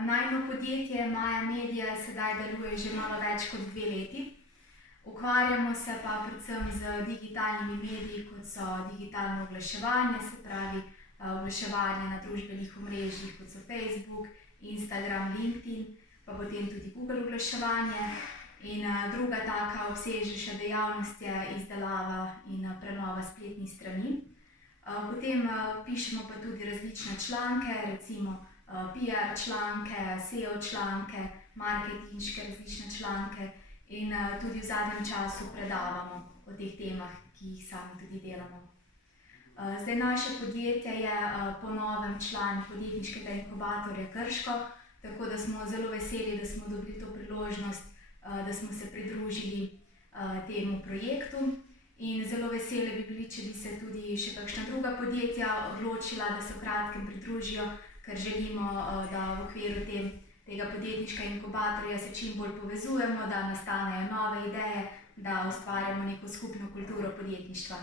Najino podjetje Maja Media sedaj deluje že malo več kot 2 leti. Ukvarjamo se pa predvsem z digitalnimi mediji, kot so digitalno oglaševanje, se pravi oglaševanje na družbenih omrežjih, kot so Facebook, Instagram, LinkedIn, pa potem tudi Google oglaševanje. In druga taka obsežnejša dejavnost je izdelava in prenova spletnih strani. Potem pišemo pa tudi različne članke, recimo PR članke, SEO članke, marketinške različne članke in tudi v zadnjem času predavamo o teh temah, ki jih sami tudi delamo. Zdaj naše podjetje je po novem član podjetniškega inkubatorja Krško, tako da smo zelo veseli, da smo dobili to priložnost, da smo se pridružili temu projektu. In zelo veseli bi bili, če bi se tudi še kakšna druga podjetja odločila, da se v kratkem pridružijo, ker želimo, da v okviru tega podjetniškega inkubatorja se čim bolj povezujemo, da nastanejo nove ideje, da ustvarjamo neko skupno kulturo podjetništva.